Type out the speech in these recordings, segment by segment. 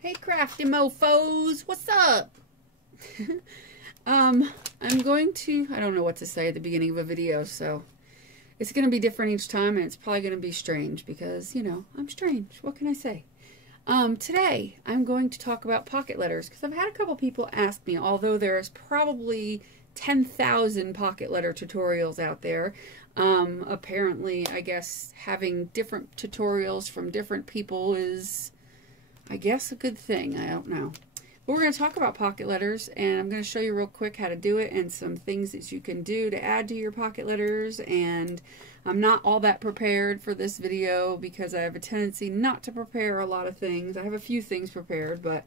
Hey crafty mofos, what's up? I'm going to, I don't know what to say at the beginning of a video, so it's going to be different each time, and it's probably going to be strange because, you know, I'm strange. What can I say? Today I'm going to talk about pocket letters because I've had a couple people ask me, although there's probably 10,000 pocket letter tutorials out there. Apparently, I guess having different tutorials from different people is, I guess, a good thing. I don't know. But we're going to talk about pocket letters, and I'm going to show you real quick how to do it and some things that you can do to add to your pocket letters. And I'm not all that prepared for this video because I have a tendency not to prepare a lot of things. I have a few things prepared, but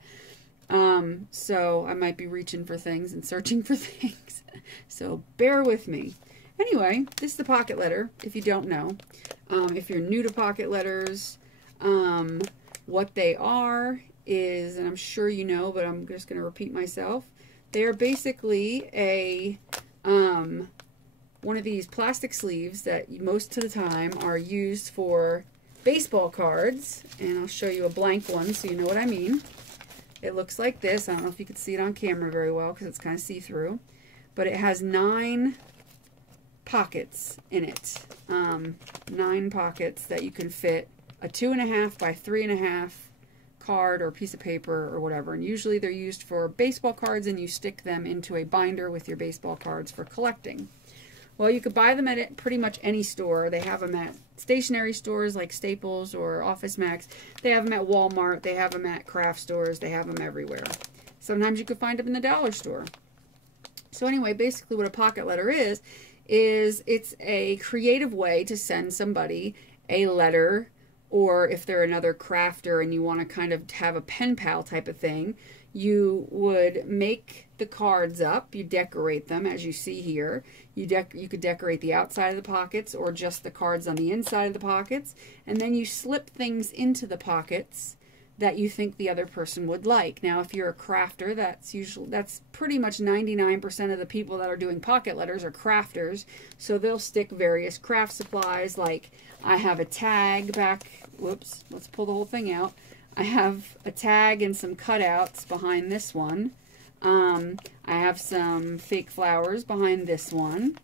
so I might be reaching for things and searching for things. So bear with me. Anyway, this is the pocket letter, if you don't know. If you're new to pocket letters, what they are is, and I'm sure you know, but I'm just going to repeat myself, they are basically a one of these plastic sleeves that most of the time are used for baseball cards, and I'll show you a blank one so you know what I mean. It looks like this. I don't know if you can see it on camera very well because it's kind of see-through, but it has 9 pockets in it. 9 pockets that you can fit a 2.5 by 3.5 card or piece of paper or whatever, and usually they're used for baseball cards, and you stick them into a binder with your baseball cards for collecting. Well, you could buy them at pretty much any store. They have them at stationery stores like Staples or Office Max. They have them at Walmart. They have them at craft stores. They have them everywhere. Sometimes you could find them in the dollar store. So anyway, basically what a pocket letter is it's a creative way to send somebody a letter, or if they're another crafter and you want to kind of have a pen pal type of thing, you would make the cards up, you decorate them as you see here. You could decorate the outside of the pockets or just the cards on the inside of the pockets, and then you slip things into the pockets that you think the other person would like. Now, if you're a crafter, that's pretty much 99% of the people that are doing pocket letters are crafters, so they'll stick various craft supplies. Like I have a tag back, whoops, let's pull the whole thing out. I have a tag and some cutouts behind this one. I have some fake flowers behind this one.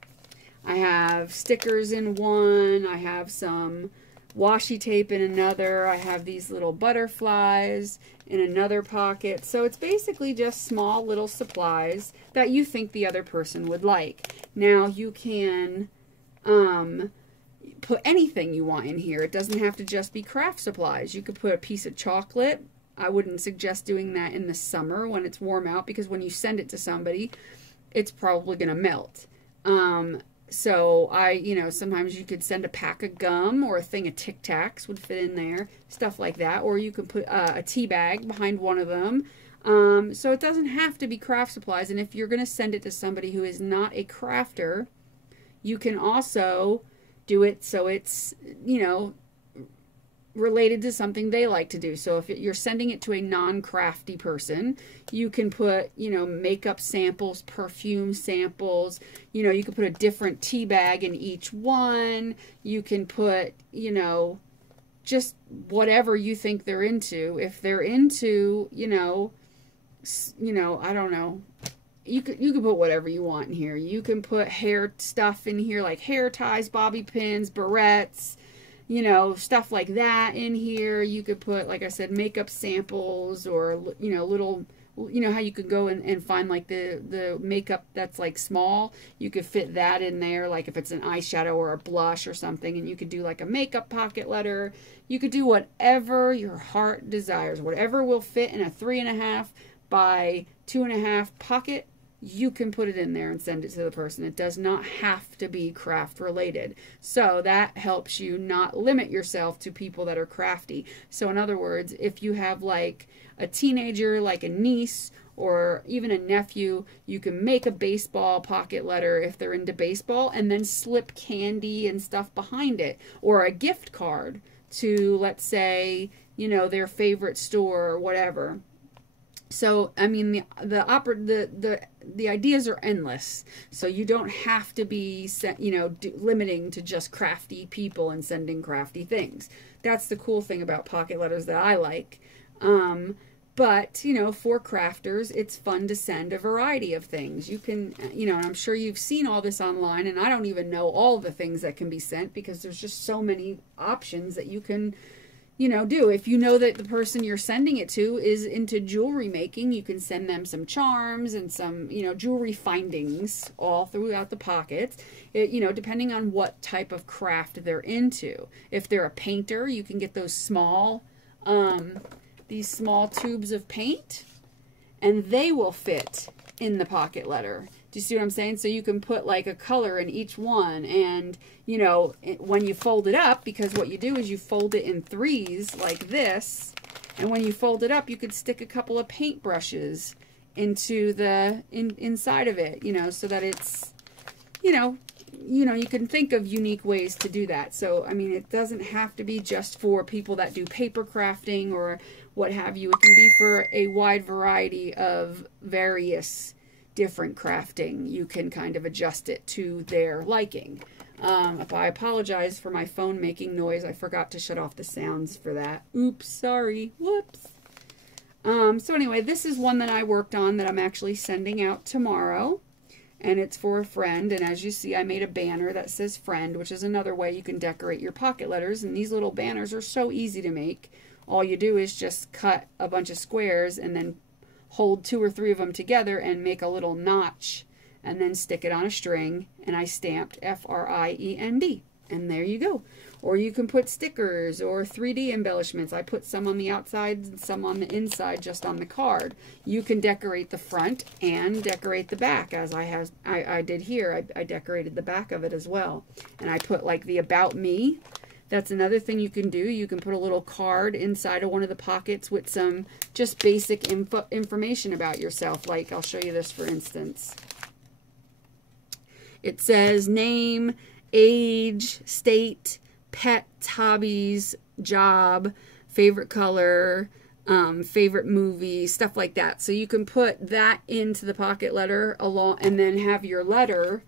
I have stickers in one. I have some washi tape in another. I have these little butterflies in another pocket. So it's basically just small little supplies that you think the other person would like. Now you can put anything you want in here. It doesn't have to just be craft supplies. You could put a piece of chocolate. I wouldn't suggest doing that in the summer when it's warm out, because when you send it to somebody, it's probably going to melt. So sometimes you could send a pack of gum, or a thing of Tic Tacs would fit in there, stuff like that. Or you could put a tea bag behind one of them. So it doesn't have to be craft supplies. And if you're going to send it to somebody who is not a crafter, you can also do it so it's, you know, related to something they like to do. So if you're sending it to a non-crafty person, you can put, you know, makeup samples, perfume samples. You know, you could put a different tea bag in each one. You can put, you know, just whatever you think they're into. If they're into, you know, I don't know. You could put whatever you want in here. You can put hair stuff in here, like hair ties, bobby pins, barrettes, you know, stuff like that in here. You could put, like I said, makeup samples, or, you know, little, you know how you could go and find like the makeup that's like small. You could fit that in there, like if it's an eyeshadow or a blush or something, and you could do like a makeup pocket letter. You could do whatever your heart desires. Whatever will fit in a 3.5 by 2.5 pocket, you can put it in there and send it to the person. It does not have to be craft related. So that helps you not limit yourself to people that are crafty. So in other words, if you have like a teenager, like a niece, or even a nephew, you can make a baseball pocket letter if they're into baseball, and then slip candy and stuff behind it, or a gift card to, let's say, you know, their favorite store or whatever. So, I mean, the ideas are endless. So you don't have to be, you know, limiting to just crafty people and sending crafty things. That's the cool thing about pocket letters that I like. But, you know, for crafters, it's fun to send a variety of things. You can, you know, and I'm sure you've seen all this online, and I don't even know all the things that can be sent because there's just so many options that you can, you know, do. If you know that the person you're sending it to is into jewelry making, you can send them some charms and some, you know, jewelry findings all throughout the pockets, you know, depending on what type of craft they're into. If they're a painter, you can get those small, these small tubes of paint, and they will fit in the pocket letter. Do you see what I'm saying? So you can put like a color in each one, and you know, when you fold it up, because what you do is you fold it in threes like this, and when you fold it up, you could stick a couple of paint brushes into the inside of it, you know, so that it's, you know, you can think of unique ways to do that. So I mean, it doesn't have to be just for people that do paper crafting or what have you. It can be for a wide variety of various different crafting. You can kind of adjust it to their liking. If I apologize for my phone making noise, I forgot to shut off the sounds for that. Oops, sorry. Whoops. So anyway, this is one that I worked on that I'm actually sending out tomorrow, and it's for a friend. And as you see, I made a banner that says friend, which is another way you can decorate your pocket letters. And these little banners are so easy to make. All you do is just cut a bunch of squares and then hold 2 or 3 of them together and make a little notch and then stick it on a string, and I stamped F-R-I-E-N-D, and there you go. Or you can put stickers or 3D embellishments. I put some on the outside and some on the inside just on the card. You can decorate the front and decorate the back, as I did here. I decorated the back of it as well, and I put like the about me. That's another thing you can do. You can put a little card inside of one of the pockets with some just basic information about yourself. Like, I'll show you this for instance. It says name, age, state, pets, hobbies, job, favorite color, favorite movie, stuff like that. So you can put that into the pocket letter along, and then have your letter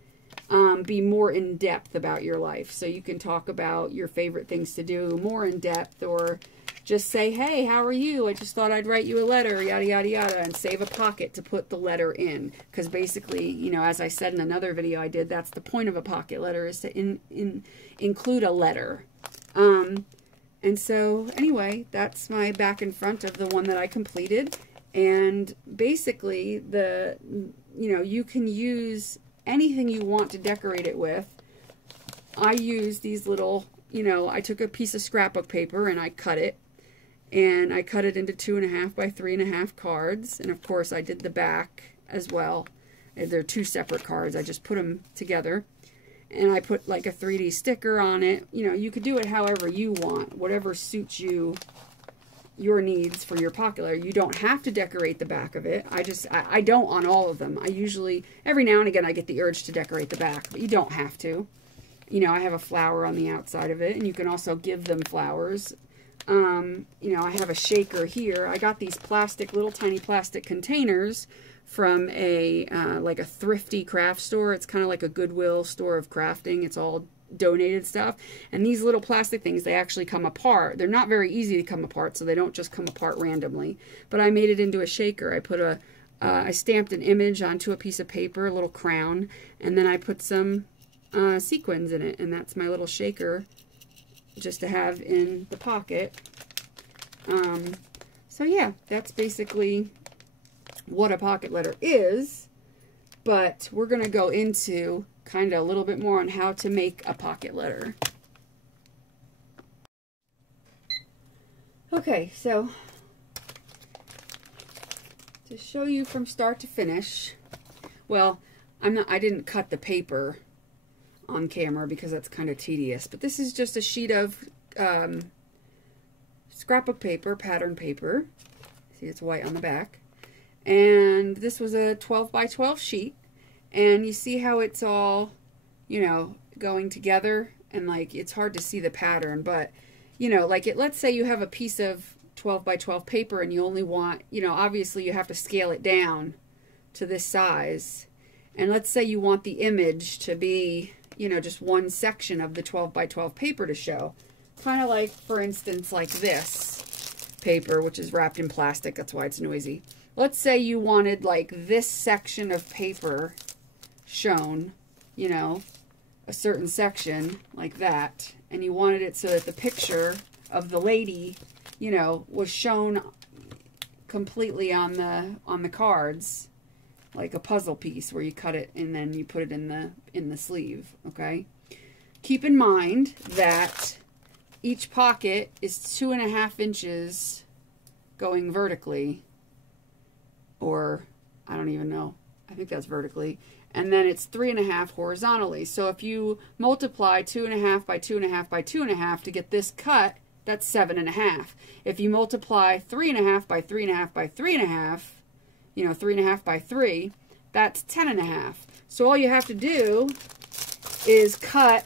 be more in depth about your life. So you can talk about your favorite things to do more in depth, or just say, hey, how are you? I just thought I'd write you a letter, yada, yada, yada, and save a pocket to put the letter in. Because basically, you know, as I said in another video I did, that's the point of a pocket letter, is to include a letter. And so anyway, that's my back and front of the one that I completed. And basically, you know, you can use anything you want to decorate it with. I use these little, you know, I took a piece of scrapbook paper and I cut it. And I cut it into 2.5 by 3.5 cards. And of course I did the back as well. They're 2 separate cards. I just put them together. And I put like a 3D sticker on it. You know, you could do it however you want. Whatever suits you, your needs for your pocket letter. You don't have to decorate the back of it. I don't on all of them. I usually, every now and again, I get the urge to decorate the back. But you don't have to. You know, I have a flower on the outside of it. And you can also give them flowers. You know, I have a shaker here. I got these plastic, little tiny plastic containers from a, like a thrifty craft store. It's kind of like a Goodwill store of crafting. It's all donated stuff. And these little plastic things, they actually come apart. They're not very easy to come apart, so they don't just come apart randomly. But I made it into a shaker. I put I stamped an image onto a piece of paper, a little crown, and then I put some sequins in it. And that's my little shaker, just to have in the pocket. So yeah, that's basically what a pocket letter is, but we're going to go into kind of a little bit more on how to make a pocket letter. Okay, so to show you from start to finish, well, I didn't cut the paper on camera because that's kind of tedious, but this is just a sheet of scrapbook paper, pattern paper. See, it's white on the back, and this was a 12 by 12 sheet, and you see how it's all, you know, going together, and like it's hard to see the pattern, but you know, like let's say you have a piece of 12 by 12 paper and you only want, you know, obviously you have to scale it down to this size, and let's say you want the image to be, you know, just one section of the 12 by 12 paper to show. Kind of like, for instance, like this. paper, which is wrapped in plastic. That's why it's noisy. Let's say you wanted like this section of paper shown, you know, a certain section like that, and you wanted it so that the picture of the lady, you know, was shown completely on the cards, like a puzzle piece where you cut it and then you put it in the sleeve. Okay, keep in mind that each pocket is 2.5 inches going vertically, or I don't even know, I think that's vertically, and then it's 3.5 horizontally. So if you multiply 2.5 by 2.5 by 2.5 to get this cut, that's 7.5. If you multiply 3.5 by 3.5 by 3.5, you know, 3.5 by 3, that's 10.5. So all you have to do is cut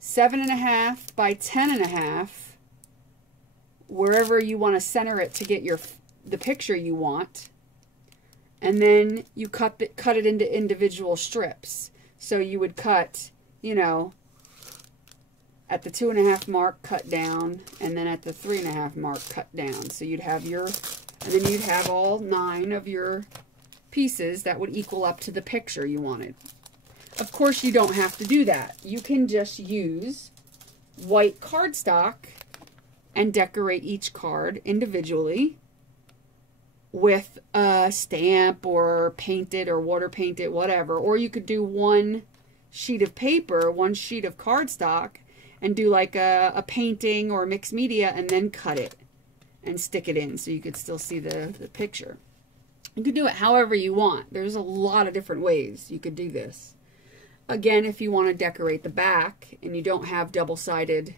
7.5 by 10.5 wherever you want to center it to get the picture you want, and then you cut it into individual strips. So you would cut, you know, at the 2.5 mark, cut down, and then at the 3.5 mark, cut down. So you'd have and then you'd have all 9 of your pieces that would equal up to the picture you wanted. Of course, you don't have to do that. You can just use white cardstock and decorate each card individually with a stamp or paint it or water paint it, whatever. Or you could do one sheet of paper, one sheet of cardstock, and do like a painting or mixed media, and then cut it and stick it in so you could still see the picture. You could do it however you want. There's a lot of different ways you could do this. Again, if you want to decorate the back and you don't have double-sided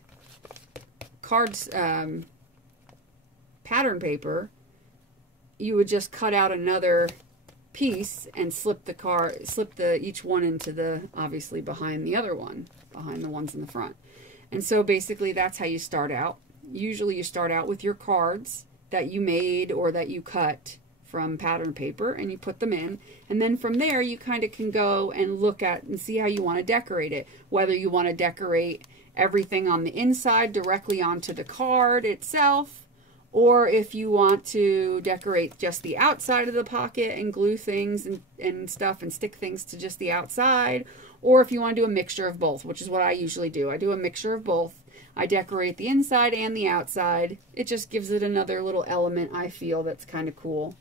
cards, pattern paper, you would just cut out another piece and slip each one into the, obviously behind the other one, behind the ones in the front. And so basically that's how you start out. Usually you start out with your cards that you made or that you cut from pattern paper, and you put them in, and then from there you kind of can go and look at and see how you want to decorate it. Whether you want to decorate everything on the inside directly onto the card itself, or if you want to decorate just the outside of the pocket and glue things and stuff and stick things to just the outside, or if you want to do a mixture of both, which is what I usually do. I do a mixture of both. I decorate the inside and the outside. It just gives it another little element, I feel, that's kind of cool.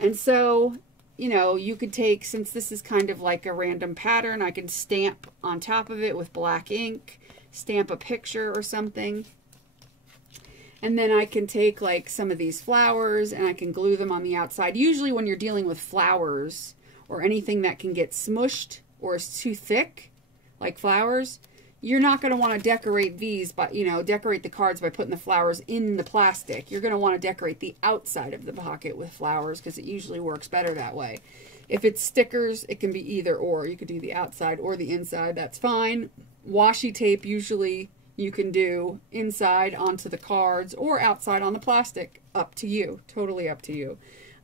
And so, you know, you could take, since this is kind of like a random pattern, I can stamp on top of it with black ink, stamp a picture or something. And then I can take like some of these flowers and I can glue them on the outside. Usually when you're dealing with flowers or anything that can get smushed or is too thick, like flowers, you're not going to want to decorate these, but, you know, decorate the cards by putting the flowers in the plastic. You're going to want to decorate the outside of the pocket with flowers because it usually works better that way. If it's stickers, it can be either or. You could do the outside or the inside. That's fine. Washi tape, usually you can do inside onto the cards or outside on the plastic. Up to you. Totally up to you.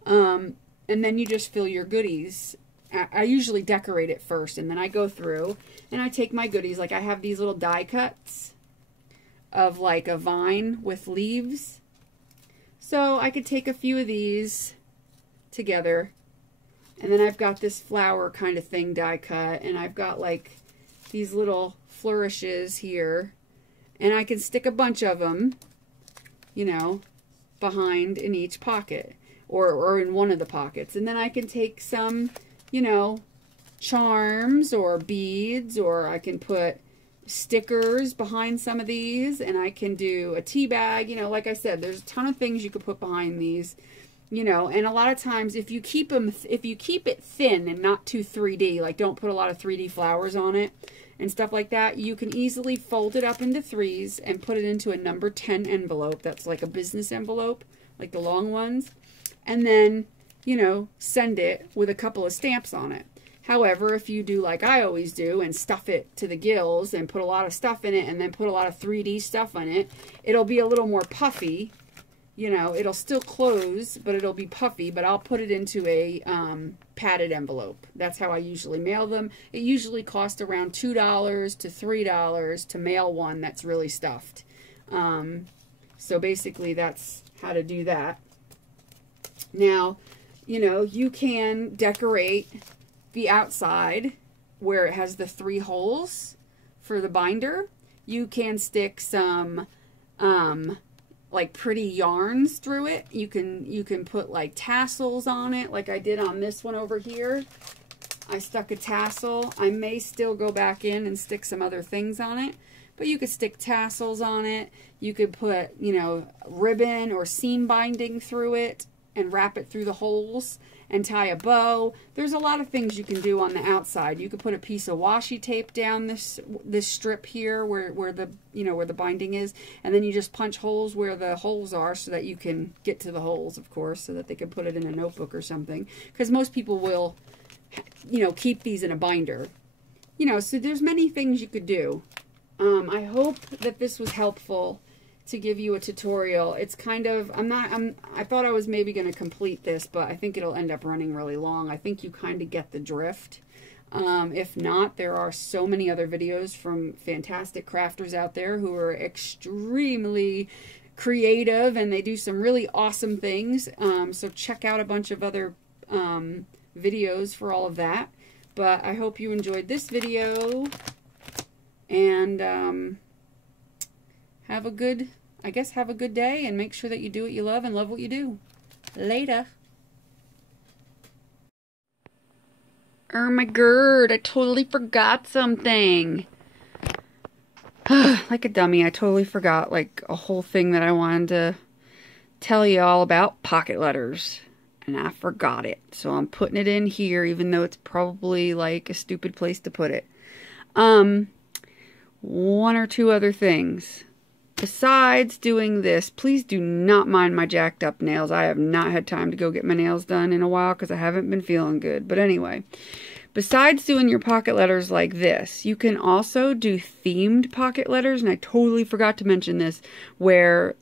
And then you just fill your goodies. I usually decorate it first, and then I go through and I take my goodies. Like I have these little die cuts of like a vine with leaves. So I could take a few of these together, and then I've got this flower kind of thing die cut, and I've got like these little flourishes here, and I can stick a bunch of them, you know, behind in each pocket or in one of the pockets. And then I can take some, you know, charms or beads, or I can put stickers behind some of these, and I can do a tea bag. You know, like I said, there's a ton of things you could put behind these, you know. And a lot of times if you keep it thin and not too 3D, like don't put a lot of 3D flowers on it and stuff like that, you can easily fold it up into threes and put it into a number 10 envelope. That's like a business envelope, like the long ones. And then, you know, send it with a couple of stamps on it. However, if you do like I always do and stuff it to the gills and put a lot of stuff in it and then put a lot of 3D stuff on it, it'll be a little more puffy. You know, it'll still close, but it'll be puffy, but I'll put it into a padded envelope. That's how I usually mail them. It usually costs around $2 to $3 to mail one that's really stuffed. So basically that's how to do that. Now, you know, you can decorate the outside where it has the 3 holes for the binder. You can stick some like pretty yarns through it. You can put like tassels on it, like I did on this one over here. I stuck a tassel. I may still go back in and stick some other things on it, but you could stick tassels on it. You could put, you know, ribbon or seam binding through it and wrap it through the holes and tie a bow. There's a lot of things you can do on the outside. You could put a piece of washi tape down this strip here where the, you know, where the binding is, and then you just punch holes where the holes are so that you can get to the holes, of course, so that they can put it in a notebook or something, because most people will, you know, keep these in a binder. You know, so there's many things you could do. I hope that this was helpful to give you a tutorial. It's kind of, I thought I was maybe going to complete this, but I think it'll end up running really long. I think you kind of get the drift. If not, there are so many other videos from fantastic crafters out there who are extremely creative, and they do some really awesome things. So check out a bunch of other videos for all of that. But I hope you enjoyed this video, and have a good day, and make sure that you do what you love and love what you do. Later. Oh my god, I totally forgot something. Like a dummy, I totally forgot like a whole thing that I wanted to tell you all about pocket letters. And I forgot it. So I'm putting it in here, even though it's probably like a stupid place to put it. One or two other things. Besides doing this, please do not mind my jacked up nails. I have not had time to go get my nails done in a while because I haven't been feeling good. But anyway, besides doing your pocket letters like this, you can also do themed pocket letters. And I totally forgot to mention this, where,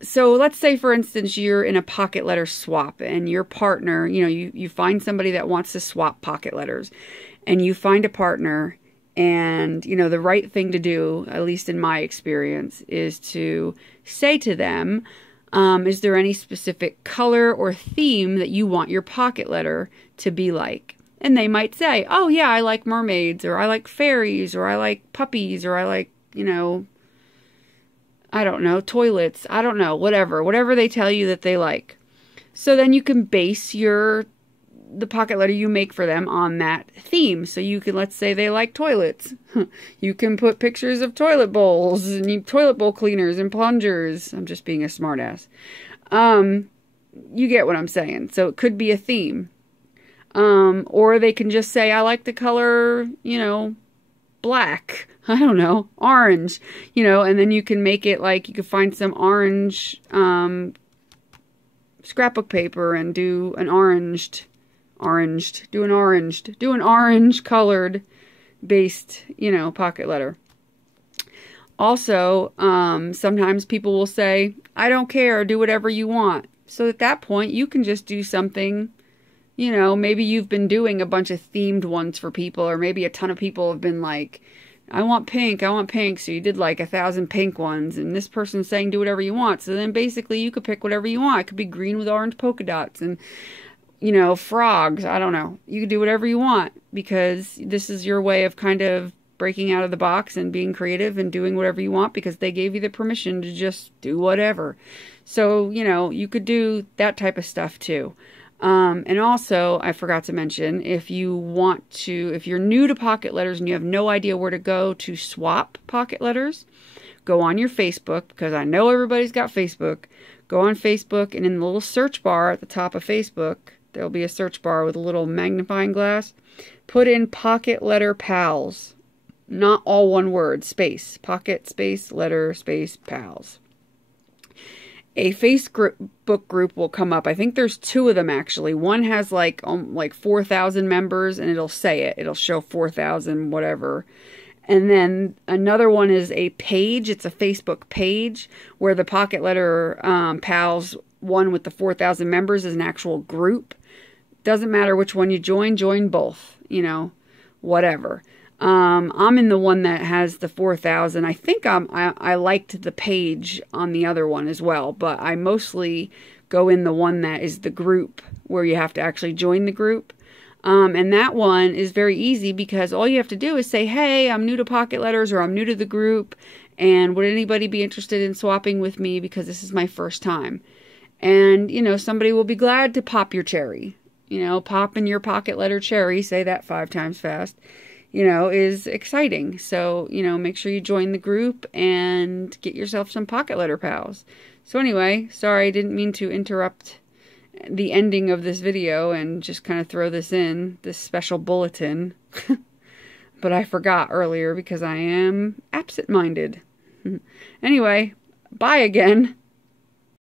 so let's say, for instance, you're in a pocket letter swap and your partner, you know, you find somebody that wants to swap pocket letters, and you find a partner. And, you know, the right thing to do, at least in my experience, is to say to them, is there any specific color or theme that you want your pocket letter to be like? And they might say, oh yeah, I like mermaids, or I like fairies, or I like puppies, or I like, you know, I don't know, toilets, I don't know, whatever they tell you that they like. So then you can base the pocket letter you make for them on that theme. So you can, let's say they like toilets. You can put pictures of toilet bowls and toilet bowl cleaners and plungers. I'm just being a smartass. You get what I'm saying. So it could be a theme. Or they can just say, I like the color, you know, black. I don't know, orange, you know, and then you can make it like, you could find some orange scrapbook paper and do an orange colored based, you know, pocket letter. Also, sometimes people will say, I don't care, do whatever you want. So at that point, you can just do something, you know, maybe you've been doing a bunch of themed ones for people, or maybe a ton of people have been like, I want pink. So you did like 1,000 pink ones, and this person's saying do whatever you want. So then basically you could pick whatever you want. It could be green with orange polka dots and, you know, frogs. I don't know. You can do whatever you want, because this is your way of kind of breaking out of the box and being creative and doing whatever you want, because they gave you the permission to just do whatever. So, you know, you could do that type of stuff too. And also, I forgot to mention, if you're new to pocket letters and you have no idea where to go to swap pocket letters, go on your Facebook, because I know everybody's got Facebook. Go on Facebook, and in the little search bar at the top of Facebook, there'll be a search bar with a little magnifying glass. Put in pocket letter pals. Not all one word, space. Pocket, space, letter, space, pals. A Facebook group will come up. I think there's 2 of them actually. One has like 4,000 members, and it'll say it. It'll show 4,000 whatever. And then another one is a page. It's a Facebook page where the pocket letter pals one with the 4,000 members is an actual group. Doesn't matter which one you join both, you know, whatever. I'm in the one that has the 4,000. I think I liked the page on the other one as well, but I mostly go in the one that is the group, where you have to actually join the group. And that one is very easy because all you have to do is say, hey, I'm new to Pocket Letters, or I'm new to the group, and would anybody be interested in swapping with me because this is my first time? And, you know, somebody will be glad to pop your cherry. You know, popping your Pocket Letter cherry, say that 5 times fast, you know, is exciting. So, you know, make sure you join the group and get yourself some Pocket Letter pals. So anyway, sorry, I didn't mean to interrupt the ending of this video and just kind of throw this in, this special bulletin. But I forgot earlier because I am absent-minded. Anyway, bye again.